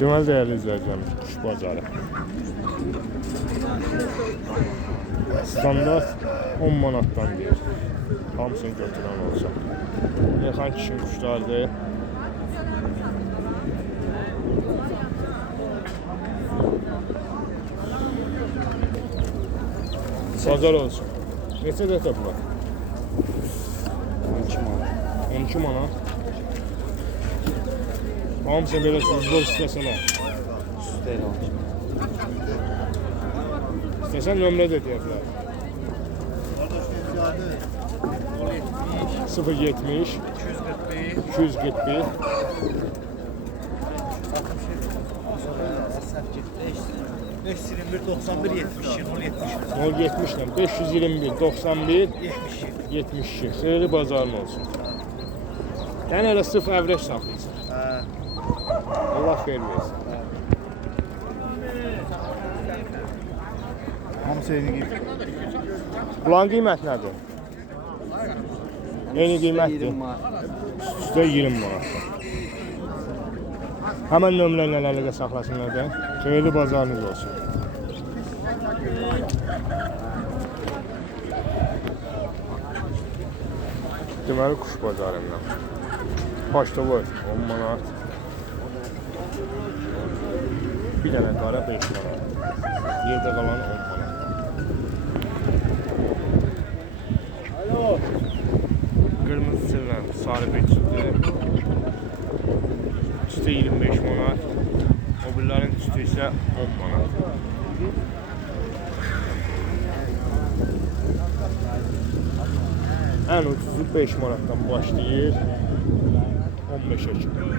Deməli dəyərli izləyicilərimiz, kuş bazarı. Standart 10 manatdan deyir. Hamısını götürən olsa. Yıxan kişinin kuşlardır. Bazar olsun. Neçə dəfə bunlar? 12 manat. 12 manat. Hamısı belə sizbol istəsələr. Üstəyle olmuş. İstəsən nömrə də deyə bilər. 070 241 521 91 72 070 ilə 521 91 72. Xeyirli bazarın olsun. Yəni elə sıfır əvrəş saxlayırsan. Allah xeyir versin. Hamısı eyni gibi. Bunların qiymət nədir? Eyni qiymətdir. Üstə 20 manat. Həmən nömrələ əlaqə saxlasınlar da. Xeyirli bazarınız olsun. Deməli kuş bazarından. Başda var 10 manat. Bir dənə qara 5 manat. Yerdə qalan 10 manat. Qırmızı çilən sarı bir çütü. Çütü 25 manat. Mobillərin çütü isə 10 manat. Ən ucuzu 5 manatdan başlayır. 15'e çıkıyor.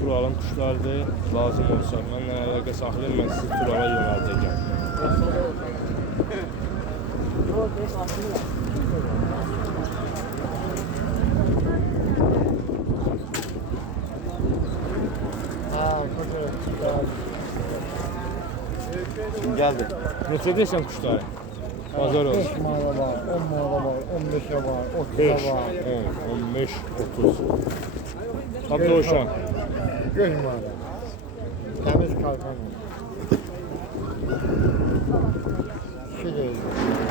Turalın kuşlardır. Lazım olsa mənlə əlaqə saxlayın, mən sizi Turala yönəldəcəm. Kim geldi? Neçə deyirsən kuşları? Bazar olsun. 5 manata var, 10 manata var, 15'e var, 5, 30'a var. 10, 15, 30. Hatta uşaq. Göz manata. Temiz kalkan. Şey değil.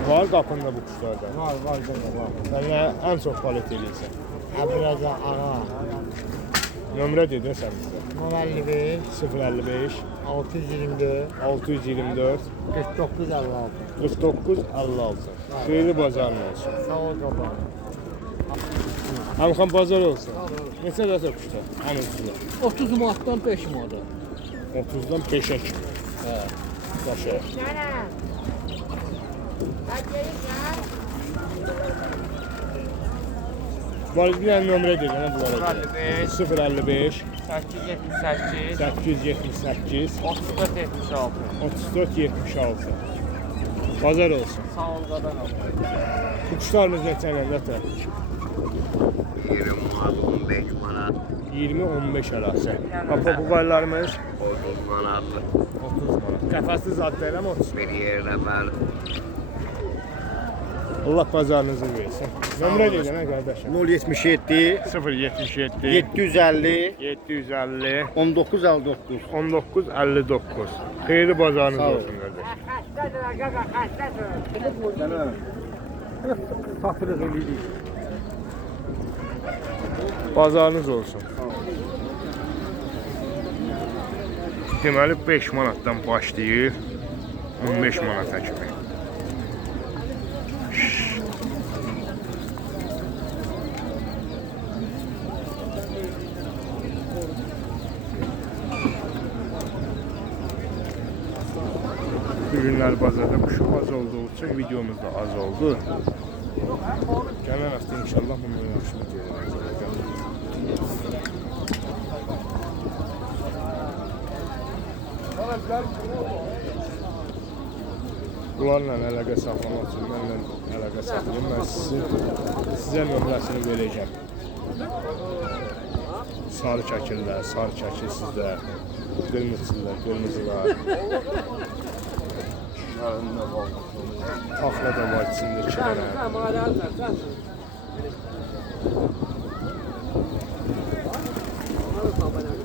Var qapında bu kuşlarda. Var da var. Mənə ən çox kvalitet eləyirsən. Ha biraz da ağa. Nömrə dedin sən bizə. 55, 055 624, 624 49 56. 49 56. Xeyirli bazarın olsun. Sağ ol baba. Hamxan bazar olsun. Neçə dəfə kuşlar? Ən ucuzlar. 30 manatdan 5 manata. 30-dan 5-ə kimi. Hə. Başa. Var bir dənə nömrə dedin ha bunlara. 055 878 878 34 76. 34 76. Bazar olsun. Sağ ol qadan al. Bu kuşlarımız neçə nədir? 20 manat, 15 manat, 20-15 arası. Papaguaylarımız 30 manat, 30 manat. Qəfəsli zad deyiləm 30. bir yerdə bəli. Allah bazarınızı versin. Nömrə dedin ha qardaşım. 077 077 750 750 1959. 1959. Xeyirli bazarınız Sağ ol. olsun qardaş. Satırız öyle değil. Bazarınız olsun. Deməli 5 manatdan başlayır 15 manata kimi. Ürünler bazarda kuşu az olduğu için videomuz da az oldu. Gələn hafta inşallah bunu yaxşı görəcəyik. Bunlarla əlaqə saxlamaq üçün mənlə əlaqə saxlayın. Mən sizə nömrəsini verəcəm. Sarı çəkirlər, sarı çəkir sizdə. Qırmızılar, qırmızılar. Taxla da var içində 2 dənə. abone olun.